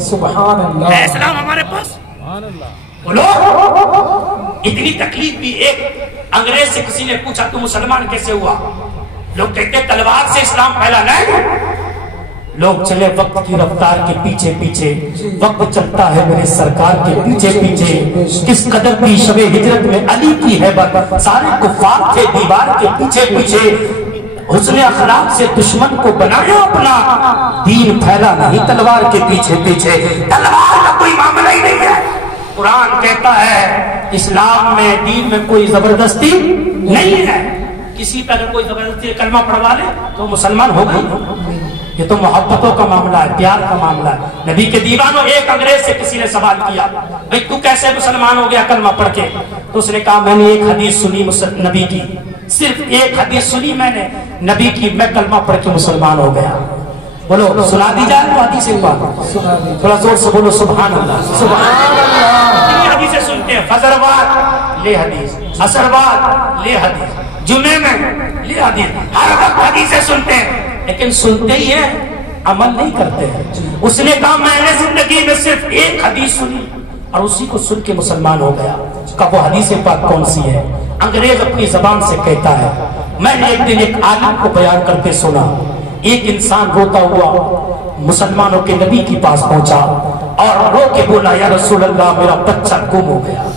سبحان اللہ ہے اسلام ہمارے پاس. بولو اتنی تکلیف بھی. ایک انگریز سے کسی نے پوچھا تو مسلمان کیسے ہوا؟ لوگ کہتے تلوار سے اسلام پھیلا. نہیں، لوگ چلے وقت کی رفتار کے پیچھے پیچھے. وقت چلتا ہے میرے سرکار کے پیچھے پیچھے. کس قدر تھی شب ہجرت میں علی کی ہیبت. سارے کفار تھے دیوار کے پیچھے پیچھے. حسن اخلاق سے دشمن کو بنایا اپنا. دین پھیلا نہیں تلوار کے پیچھے پیچھے. تلوار کا کوئی معاملہ ہی نہیں ہے. قرآن کہتا ہے اسلام میں دین میں کوئی زبردستی نہیں ہے. کسی پہ اگر کوئی زبردستی کلمہ پڑھوا لے تو مسلمان ہو گئی. یہ تو محبتوں کا معاملہ ہے، پیار کا معاملہ ہے. نبی کے دیوانوں، ایک انگریز سے کسی نے سوال کیا بھئی تو کیسے مسلمان ہو گیا کلمہ پڑھ کے؟ تو اس نے کہا میں نے ایک حدیث سنی نبی کی، صرف ایک حدیث سنی میں نے نبی کی، میں کلمہ پڑھ کے مسلمان ہو گیا. بولو سنا دی جائے تو حدیث ایک بات تھوڑا زور سے بولو سبحان اللہ. سبحان اللہ. کتنی حدیثیں سنتے ہیں؟ فجر بعد لے حدیث، عصر بعد لے حدیث، جمعے میں لے حدیث، ہر وقت حدیثیں سنتے ہیں لیکن سنتے ہی ہیں، عمل نہیں کرتے ہیں. اس نے کہا میں نے زندگی میں صرف ایک حدیث سنی اور اسی کو سن کے مسلمان ہو گیا. کہ وہ حدیث پاک کون سی ہے؟ انگریز اپنی زبان سے کہتا ہے میں نے ایک دن ایک عالم کو بیان کرتے سنا. ایک انسان روتا ہوا مسلمانوں کے نبی کے پاس پہنچا اور رو کے بولا یا رسول اللہ میرا بچہ گم ہو گیا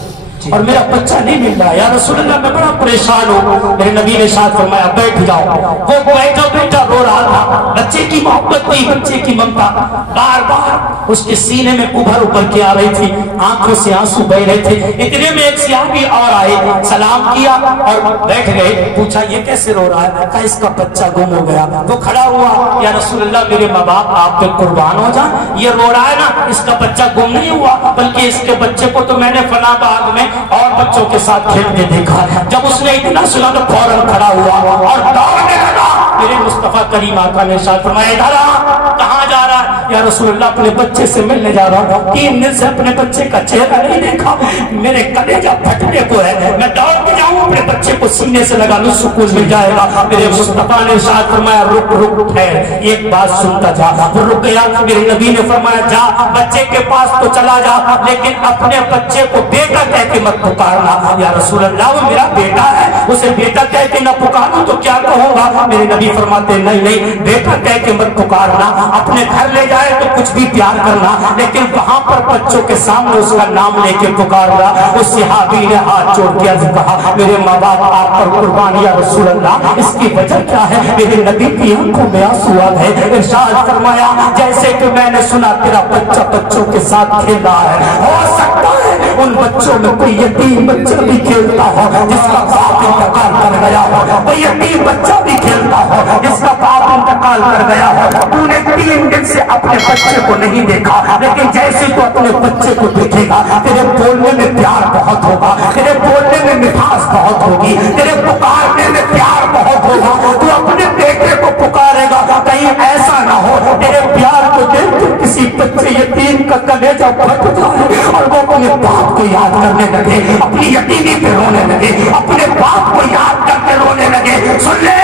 اور میرا بچہ نہیں مل رہا. یا رسول اللہ میں بڑا پریشان ہوں. میرے نبی نے ارشاد فرمایا بیٹھ جاؤ. وہ بیٹھا بیٹھا رو رہا تھا. بچے کی محبت تھی، بچے کی ممتا بار بار اس کے سینے میں ابھر کے آ رہی تھی. آنکھوں سے آنسو بہ رہے تھے. اتنے میں ایک صحابی اور آئے، سلام کیا اور بیٹھ گئے. پوچھا یہ کیسے رو رہا ہے؟ کہا اس کا بچہ گم ہو گیا. وہ کھڑا ہوا یا رسول اللہ میرے ماں باپ آپ پہ قربان ہو جائیں، یہ رو رہا ہے نا، اس کا بچہ گم نہیں ہوا بلکہ اس کے بچے کو تو میں نے فلاں باغ میں اور بچوں کے ساتھ کھیلتے دیکھا. جب اس نے اتنا سنا تو فوراً کھڑا ہوا اور دوڑنے لگا. میرے مصطفیٰ کریم آقا نے ارشاد فرمایا ادھر آ. کہاں جا رہا ہے؟ یا رسول اللہ اپنے بچے سے ملنے جا رہا ہوں. 3 دن سے اپنے بچے کا چہرہ نہیں دیکھا، میرے کلیجہ پھٹنے کو ہے. میں دوڑ کے جاؤں اپنے بچے کو سینے سے لگا لوں، سکون مل جائے گا. میرے مصطفیٰ نے ارشاد فرمایا رک رک ٹھہر، ایک بات سنتا جا. وہ رک گیا. میرے نبی نے فرمایا جا بچے کے پاس تو چلا جا لیکن اپنے بچے کو بیٹا کہہ کے مت پکارنا. یا رسول اللہ وہ میرا بیٹا ہے، اسے بیٹا کہہ کے نہ پکاروں تو کیا کہوں گا؟ میرے نبی فرماتے نہیں نہیں، بیٹا کہہ کے مت پکارنا. اپنے گھر لے جائے تو کچھ بھی پیار کرنا لیکن وہاں پر بچوں کے سامنے اس کا نام لے کے پکارنا. اس صحابی نے ہاتھ جوڑ کے عرض کہا میرے ماں باپ آپ پر قربان یا رسول اللہ، اس کی وجہ کیا ہے؟ میرے نبی کی آنکھوں میں آنسو آ گئے. ارشاد فرمایا جیسے کہ میں نے سنا تیرا بچہ بچوں کے ساتھ کھیل رہا ہے، ہو سکتا ہے ان بچوں میں کوئی یتیم بچہ بھی کھیلتا ہو جس کا باپ انتقال کر گیا ہو، کوئی یتیم بچہ بھی کھیلتا ہو جس کا باپ انتقال کر گیا ہو. تو نے 3 دن سے اپنے بچے کو نہیں دیکھا لیکن جیسے تو اپنے بچے کو دیکھے گا تیرے بولنے میں پیار بہت ہوگا، تیرے بولنے میں مٹھاس بہت ہوگی، تیرے پکارنے میں پیار بہت ہوگا. تو اپنے بیٹے کو پکارے گا، کہیں ایسا نہ ہو تیرے پیار کو دیکھ کر کسی بچے یتیم کا کلیجہ پھٹ جائے اور وہ اپنے باپ کو یاد کرنے لگے، اپنی یتیمی پہ رونے لگے، اپنے باپ کو یاد کر کے رونے لگے. سن لے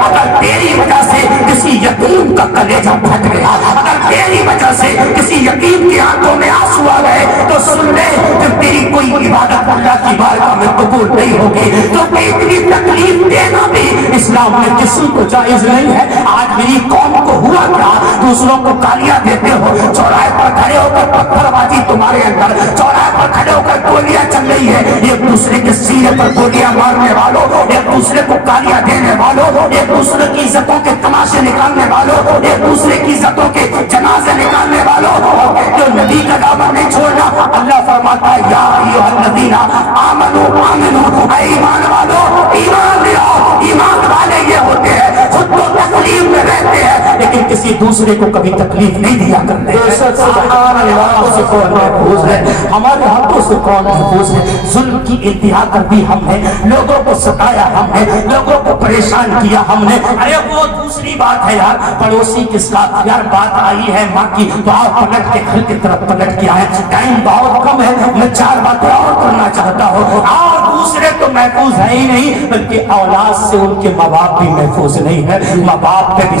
اگر تیری وجہ سے کسی یتیم کا کلیجہ پھٹ گیا، اگر تیری وجہ سے کسی یتیم کی آنکھوں میں آنسو آ گئے تو سن لے پھر تیری کوئی عبادت اللہ کی بارگاہ میں قبول نہیں ہوگی. کیونکہ اتنی تکلیف دینا بھی اسلام میں کسی کو جائز نہیں ہے. آج میری قوم کو ہوا کیا؟ دوسروں کو گالیاں دیتے ہو، چوراہے پر کھڑے ہو کر پتھر بازی تمہارے اندر، چوراہے پر کھڑے ہو کر گولیاں چل رہی ہے. ایک دوسرے کے سینے پر گولیاں مارنے والوں، ایک دوسرے کو گالیاں دینے والوں، ایک دوسرے کی عزتوں کے تماشے نکالنے والوں، ایک دوسرے کی عزتوں کے جنازے نکالنے والوں، اور جو نبی کا دامن نہیں چھوڑنا. اللہ فرماتا ہے یا ایھا الذین آمنوا آمنوا، اے ایمان والو ایمان لے آؤ. ایمان والے یہ ہوتے ہیں خود تو تکلیف میں رہتے ہیں لیکن کسی دوسرے کو کبھی تکلیف نہیں دیا کرتے. سبحان اللہ. سے کون محفوظ ہے؟ ہمارے ہاتھوں سے کون محفوظ ہے؟ ظلم کی انتہا کر دی ہم نے، لوگوں کو ستایا ہم نے، لوگوں کو پریشان کیا ہم نے. ارے وہ دوسری بات ہے یار، پڑوسی کے ساتھ یار بات آئی ہے ماں کی تو آپ پلٹ کے گھر کی طرف پلٹ کے آئے. ٹائم بہت کم ہے، میں 4 باتیں اور کرنا چاہتا ہوں. اور دوسرے تو محفوظ ہے ہی نہیں بلکہ اولاد سے ان کے ماں باپ بھی محفوظ نہیں ہے. ماں باپ پہ بھی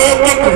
1-1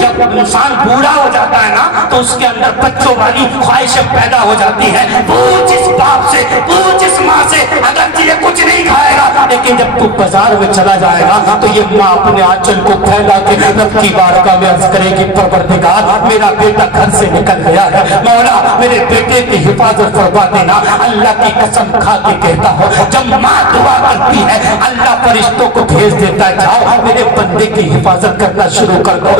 جب انسان بوڑھا ہو جاتا ہے نا تو اس کے اندر بچوں والی خواہشیں پیدا ہو جاتی ہیں. پوچھ اس باپ سے، پوچھ اس ماں سے، اگر یہ کچھ نہیں کھائے گا، لیکن جب تو بازار میں چلا جائے گا تو یہ ماں اپنے آنچل کو پھیلا کے رب کی بارگاہ میں عرض کرے گی پروردگار میرا بیٹا گھر سے نکل گیا ہے، مولا میرے بیٹے کی حفاظت فرما دینا. اللہ کی قسم کھا کے کہتا ہوں جب ماں دعا کرتی ہے اللہ فرشتوں کو بھیج دیتا ہے، جاؤ میرے بندے کی حفاظت کرنا شروع کر دو.